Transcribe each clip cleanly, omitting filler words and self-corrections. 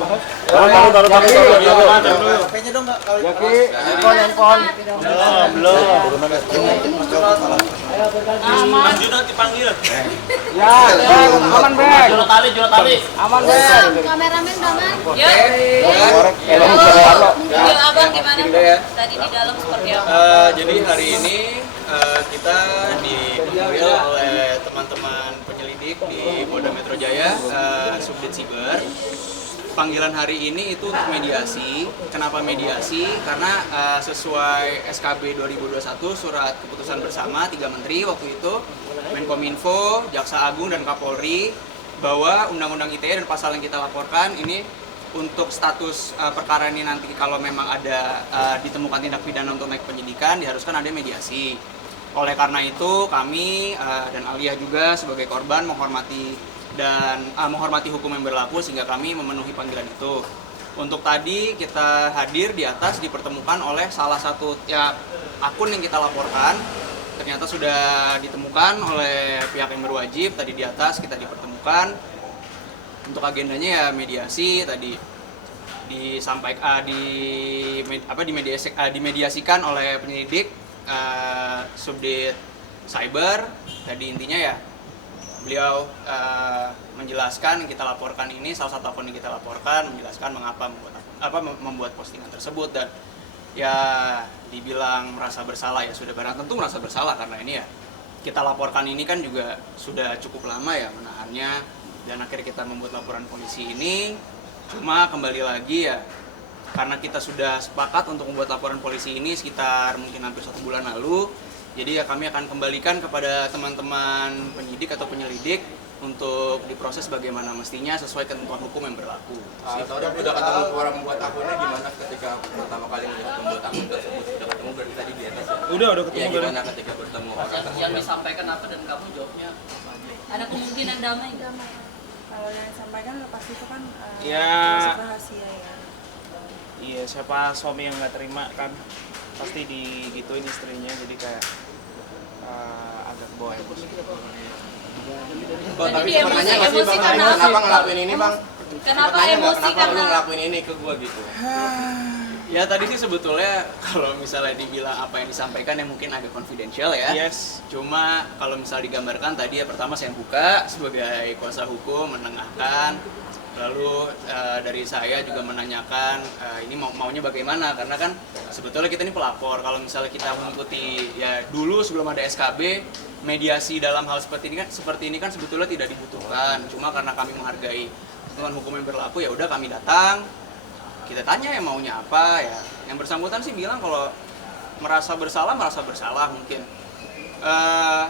Taruh. HP-nya dong nggak? Jaki, handphone. Belum. Mas Junot dipanggil. Ya, aman Bang. Jual tali. Aman Bang. Kameramen Daman. Ya. Video abang gimana? Tadi di dalam seperti apa? Jadi hari ini kita dipanggil oleh teman-teman penyelidik di Polda Metro Jaya, Subdit Siber. Panggilan hari ini itu untuk mediasi. Kenapa mediasi? Karena sesuai SKB 2021 surat keputusan bersama 3 menteri waktu itu, Menkominfo, Jaksa Agung dan Kapolri, bahwa Undang-Undang ITE dan pasal yang kita laporkan ini untuk status perkara ini nanti kalau memang ada ditemukan tindak pidana untuk naik penyidikan diharuskan ada mediasi. Oleh karena itu kami dan Alia juga sebagai korban menghormati hukum yang berlaku sehingga kami memenuhi panggilan itu. Untuk tadi kita hadir di atas dipertemukan oleh salah satu akun yang kita laporkan, ternyata sudah ditemukan oleh pihak yang berwajib. Tadi di atas kita dipertemukan untuk agendanya ya mediasi. Tadi dimediasikan oleh penyelidik Subdit Cyber. Tadi intinya ya beliau menjelaskan yang kita laporkan ini, salah satu akun yang kita laporkan menjelaskan mengapa membuat postingan tersebut, dan ya dibilang merasa bersalah ya sudah barang tentu merasa bersalah karena ini ya kita laporkan ini kan juga sudah cukup lama ya menahannya, dan akhirnya kita membuat laporan polisi ini. Cuma kembali lagi ya karena kita sudah sepakat untuk membuat laporan polisi ini sekitar mungkin hampir 1 bulan lalu. Jadi ya kami akan kembalikan kepada teman-teman penyidik atau penyelidik untuk diproses bagaimana mestinya sesuai ketentuan hukum yang berlaku. Udah ketemu orang membuat akunnya gimana ketika pertama kali melihat membuat akun tersebut? Sudah ketemu berarti tadi di atas ya? Udah ketemu. Ya, gimana ketika bertemu orang tersebut? Yang disampaikan apa dan kamu jawabnya apa aja? Ada kemungkinan damai. Kalau yang disampaikan pasti itu kan Ya. rahasia ya. Iya, siapa suami yang nggak terima kan pasti digituin istrinya, jadi kayak agak bawa emosi. Tapi Jadi sebenarnya nggak sih emosi bang, karena kenapa ngelakuin ini bang? Kenapa Pertanyaan nggak, emosi kenapa lu karena ngelakuin ini ke gua gitu? Ya tadi sih sebetulnya kalau misalnya dibilang apa yang disampaikan yang mungkin agak confidential ya. Yes. Cuma kalau misalnya digambarkan tadi ya pertama saya buka sebagai kuasa hukum menengahkan, lalu dari saya juga menanyakan ini maunya bagaimana, karena kan sebetulnya kita ini pelapor. Kalau misalnya kita mengikuti ya dulu sebelum ada SKB, mediasi dalam hal seperti ini kan sebetulnya tidak dibutuhkan. Cuma karena kami menghargai ketentuan hukum yang berlaku ya udah kami datang. Kita tanya ya maunya apa ya. Yang bersangkutan sih bilang kalau merasa bersalah mungkin.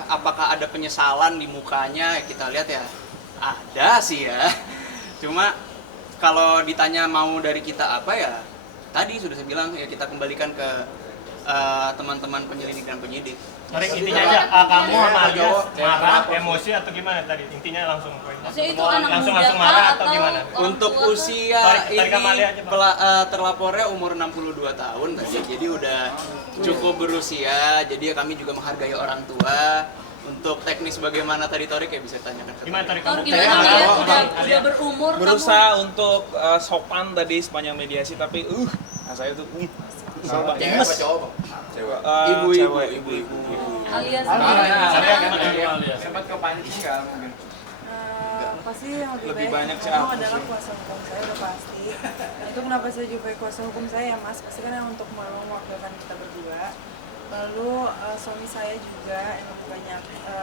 Apakah ada penyesalan di mukanya? Ya kita lihat ya ada sih ya. Cuma kalau ditanya mau dari kita apa ya tadi sudah saya bilang ya kita kembalikan ke teman-teman penyelidik dan penyidik. Tarik intinya aja, kamu sama Alia marah, emosi atau gimana tadi? Intinya langsung Maksudnya itu anak langsung muda marah kah atau atau gimana? orang Untuk tua kah? usia Tarik sama Alia aja, ini Bang. terlapornya umur 62 tahun tadi, jadi udah cukup berusia. Jadi ya kami juga menghargai orang tua. Untuk teknis bagaimana tadi Torik ya bisa tanyakan ke Gimana Tarik Tor, kamu? gimana lihat udah berumur Berusaha untuk sopan tadi sepanjang mediasi, tapi saya tuh Cewek apa cowok bang? Cewek. ibu-ibu. alias sempat kepancing nggak mungkin? Pasti yang Lebih banyak sih pertama aku adalah sih. kuasa hukum saya udah pasti. Nah, itu kenapa saya jumpai kuasa hukum saya ya mas, pasti kan yang untuk mewakilkan kita berdua. Lalu suami saya juga yang lebih banyak,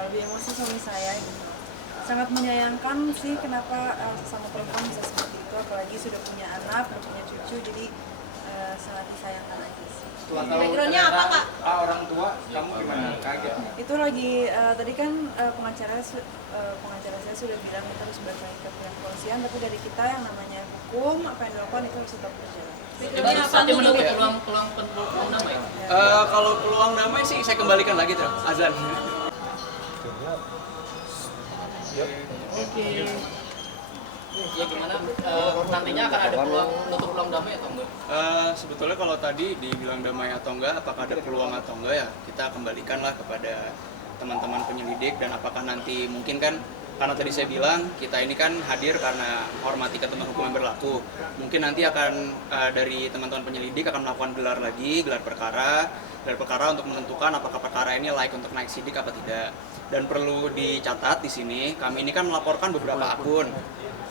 lebih emosi suami saya gitu. Sangat menyayangkan sih kenapa sesama perempuan bisa seperti itu, apalagi sudah punya anak, udah punya cucu, jadi sangat disayangkan aja sih. backgroundnya apa kak? Orang tua, kamu gimana? Kaget nggak? Itu lagi tadi kan pengacara saya sudah bilang kita harus bertanya ke pihak kepolisian, tapi dari kita yang namanya hukum apa yang dilakukan itu harus tetap berjalan. Backgroundnya apa Tadi tuh? menunggu peluang damai. Kalau peluang damai sih saya kembalikan lagi tuh azan. Ya gimana? Nantinya akan ada peluang untuk peluang damai atau enggak? Sebetulnya kalau tadi dibilang damai atau enggak, apakah ada peluang atau enggak ya kita kembalikanlah kepada teman-teman penyelidik, dan apakah nanti mungkin kan Karena tadi saya bilang kita ini kan hadir karena hormati ketentuan hukum yang berlaku. Mungkin nanti akan dari teman-teman penyelidik akan melakukan gelar perkara untuk menentukan apakah perkara ini layak untuk naik sidik apa tidak. Dan perlu dicatat di sini, kami ini kan melaporkan beberapa akun.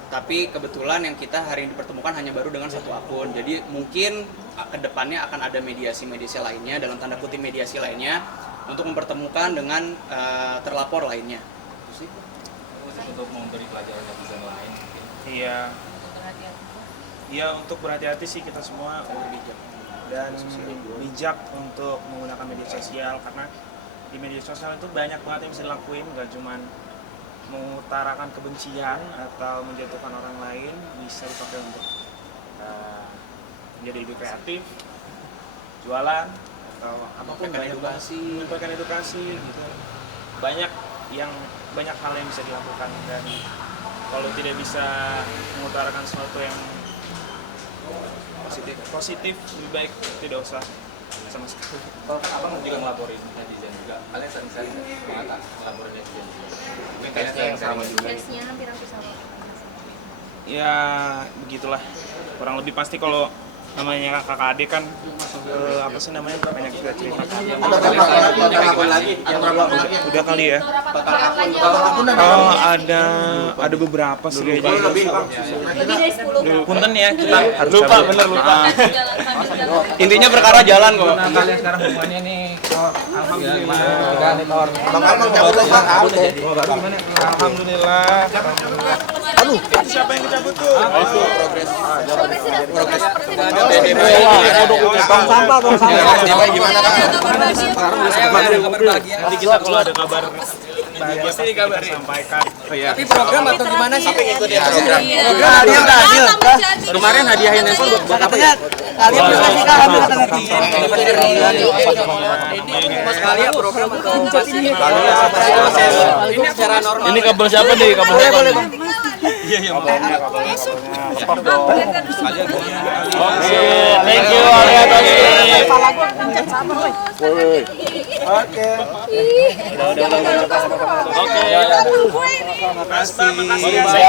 Tapi kebetulan yang kita hari ini dipertemukan hanya baru dengan satu akun. Jadi mungkin ke depannya akan ada mediasi-mediasi lainnya, dalam tanda kutip mediasi lainnya, untuk mempertemukan dengan terlapor lainnya. Itu sih. Untuk memberi pelajaran netizen lain. Iya. Iya, untuk berhati-hati sih kita semua bijak dan bijak untuk menggunakan media sosial, karena di media sosial itu banyak banget yang bisa dilakuin, nggak cuman mengutarakan kebencian atau menjatuhkan orang lain, bisa dipakai untuk menjadi lebih kreatif, jualan atau apapun, menyampaikan edukasi gitu. Banyak hal yang bisa dilakukan, dan kalau tidak bisa mengutarakan sesuatu yang positif lebih baik tidak usah sama sekali. Kalau abang juga ngelaporin netizen juga, kalian sering-sering ngelaporin netizen juga. Tesnya yang sama juga. Tesnya hampir sama. Ya begitulah, kurang lebih pasti kalau namanya kakak adik kan apa sih namanya, banyak juga cerita. Udah kali ya. Oh, ada beberapa sih kayaknya. Lebih dari 10. Punten ya, kita lupa. Intinya perkara jalan kok. Nah, kalian sekarang hubungannya nih, alhamdulillah. Alhamdulillah. Aduh, itu siapa yang dicabut tuh? Progres. Tong sampah. Gimana Kak? Nanti kita kalau ada kabar bahagia pasti kita sampaikan. Tapi program atau gimana sih? Program udah hasil. Kemarin hadiahin handphone buat katanya Kalian kasih kamu kata netizen. ini mas kalian program atau ini secara normal. Ini kabel siapa nih? Kabel siapa? Oke, thank you Alia Tony. Oke. Oke. Makasih.